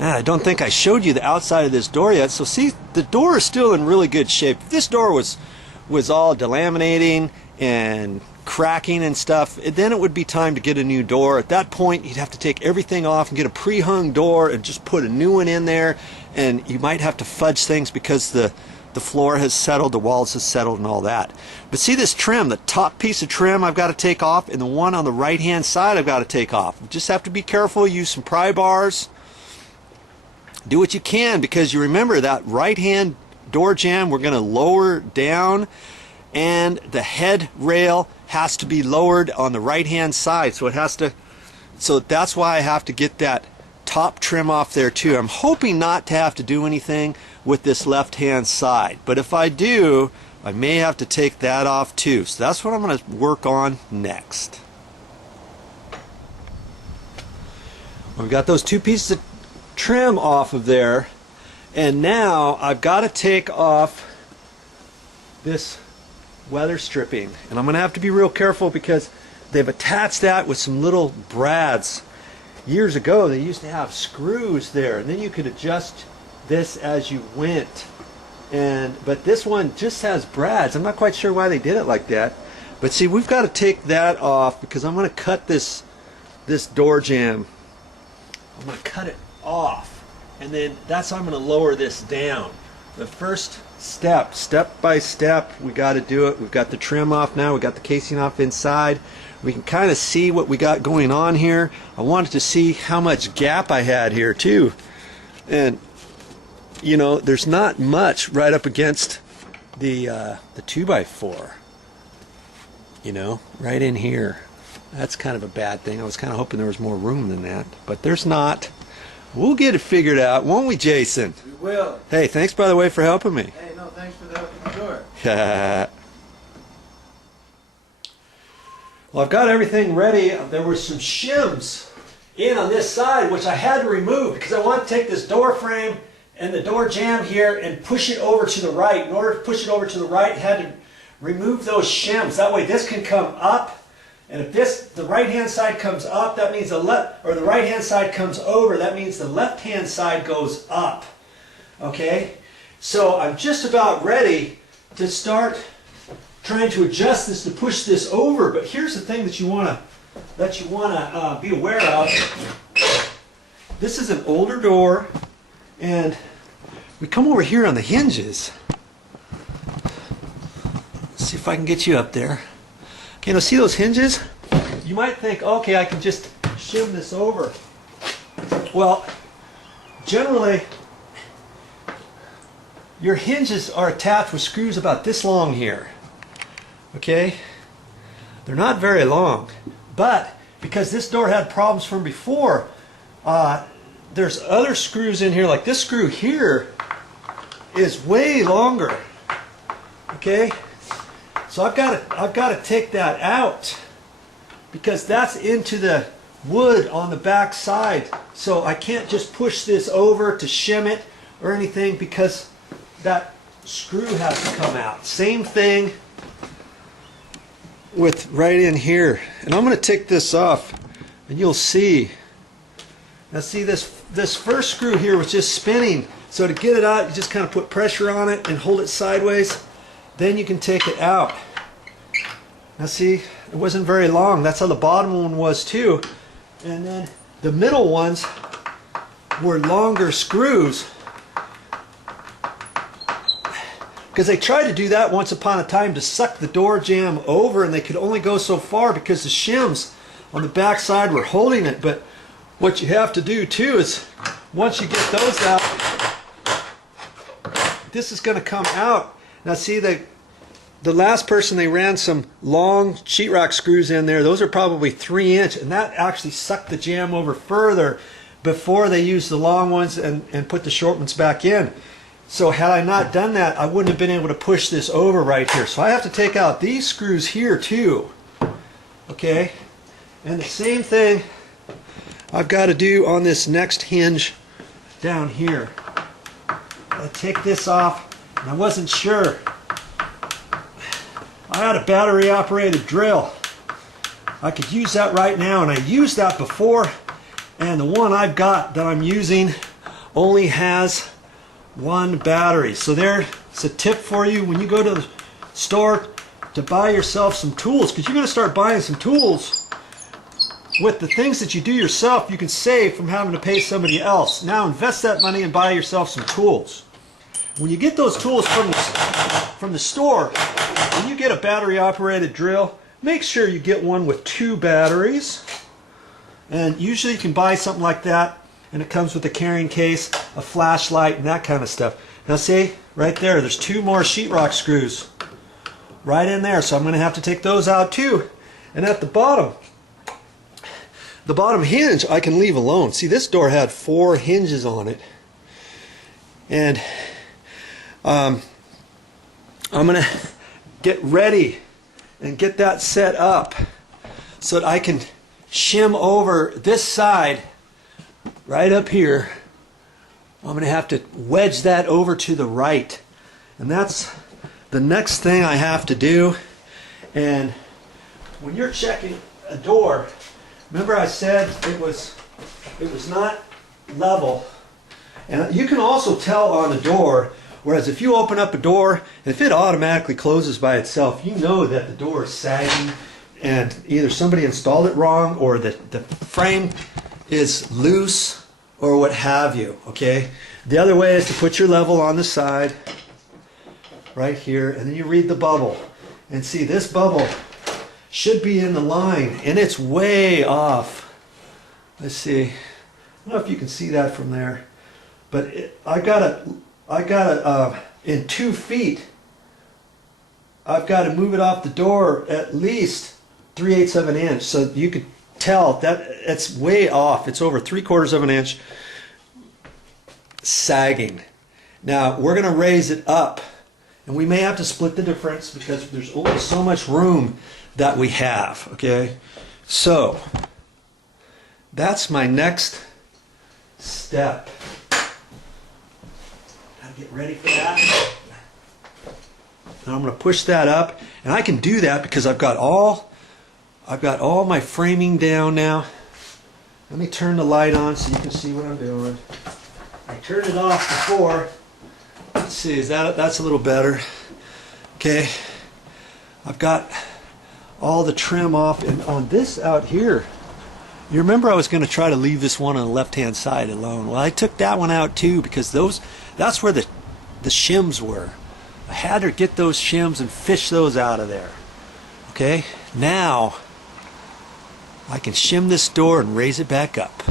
I don't think I showed you the outside of this door yet. So see, the door is still in really good shape. If this door was all delaminating and cracking and stuff, then it would be time to get a new door. At that point, you'd have to take everything off and get a pre-hung door and just put a new one in there, and you might have to fudge things because the floor has settled, the walls has settled, and all that. But see this trim, the top piece of trim I've got to take off, and the one on the right hand side I've got to take off. You just have to be careful, use some pry bars, do what you can, because you remember that right hand door jamb we're going to lower down, and the head rail has to be lowered on the right hand side, so that's why I have to get that top trim off there too. I'm hoping not to have to do anything with this left hand side, but if I do, I may have to take that off too. So that's what I'm going to work on next. We've got those two pieces of trim off of there, and now I've got to take off this weather stripping, and I'm going to have to be real careful because they've attached that with some little brads. Years ago they used to have screws there, and then you could adjust this as you went, but this one just has brads. I'm not quite sure why they did it like that, but see, we've got to take that off because I'm going to cut this door jamb. I'm going to cut it off, and then that's how I'm going to lower this down. The first step by step, we got to do it. We've got the trim off now, we got the casing off inside. We can kind of see what we got going on here. I wanted to see how much gap I had here too, and you know, there's not much right up against the 2x4, you know, right in here. That's kind of a bad thing. I was kind of hoping there was more room than that, but there's not. We'll get it figured out, won't we, Jason? We will. Hey, thanks by the way for helping me. Hey, no, thanks for the help in the door. Well, I've got everything ready. There were some shims in on this side, which I had to remove because I want to take this door frame and the door jamb here and push it over to the right. In order to push it over to the right, I had to remove those shims. That way this can come up. And if the right hand side comes up, that means the right hand side comes over, that means the left hand side goes up. Okay? So I'm just about ready to start trying to adjust this to push this over, but here's the thing that you want to be aware of. This is an older door, and we come over here on the hinges. Let's see if I can get you up there. Okay, now see those hinges? You might think, okay, I can just shim this over. Well, generally, your hinges are attached with screws about this long here. Okay? They're not very long, but because this door had problems from before, there's other screws in here, like this screw here is way longer. Okay? So I've got to take that out because that's into the wood on the back side. So I can't just push this over to shim it or anything because that screw has to come out. Same thing with right in here. And I'm going to take this off and you'll see. Now see, this first screw here was just spinning. So to get it out, you just kind of put pressure on it and hold it sideways. Then you can take it out. Now see, it wasn't very long. That's how the bottom one was too. And then the middle ones were longer screws. Because they tried to do that once upon a time to suck the door jamb over, and they could only go so far because the shims on the back side were holding it. But what you have to do too is once you get those out, this is going to come out. Now see, the last person, they ran some long sheetrock screws in there. Those are probably 3-inch, and that actually sucked the jamb over further before they used the long ones and put the short ones back in. So had I not done that, I wouldn't have been able to push this over right here. So I have to take out these screws here too. Okay? And the same thing I've got to do on this next hinge down here. I take this off, and I wasn't sure. I had a battery operated drill. I could use that right now, and I used that before, and the one I've got that I'm using, only has one battery. So there's a tip for you when you go to the store to buy yourself some tools, because you're going to start buying some tools with the things that you do yourself. You can save from having to pay somebody else. Now invest that money and buy yourself some tools. When you get those tools from the store, when you get a battery operated drill, make sure you get one with 2 batteries. And usually you can buy something like that, and it comes with a carrying case, a flashlight, and that kind of stuff. Now see, right there, there's 2 more sheetrock screws right in there, so I'm going to have to take those out too. And at the bottom hinge I can leave alone. See, this door had 4 hinges on it, and I'm going to get ready and get that set up so that I can shim over this side right up here. I'm going to have to wedge that over to the right, and that's the next thing I have to do. And when you're checking a door, remember I said it was not level, and you can also tell on the door. Whereas if you open up a door and if it automatically closes by itself, you know that the door is sagging and either somebody installed it wrong or the frame is loose or what have you, okay? The other way is to put your level on the side right here, and then you read the bubble. And see, this bubble should be in the line, and it's way off. Let's see. I don't know if you can see that from there, but I got in 2 feet, I've got to move it off the door at least 3/8 of an inch. So you could tell that it's way off. It's over 3/4 of an inch sagging. Now we're going to raise it up, and we may have to split the difference because there's only so much room that we have, okay? So that's my next step. Get ready for that. And I'm going to push that up, and I can do that because I've got all my framing down now. Let me turn the light on so you can see what I'm doing. I turned it off before. Let's see, that's a little better. Okay, I've got all the trim off, and on this out here, you remember I was going to try to leave this one on the left-hand side alone. Well, I took that one out too because that's where the shims were. I had to get those shims and fish those out of there. Okay, now I can shim this door and raise it back up.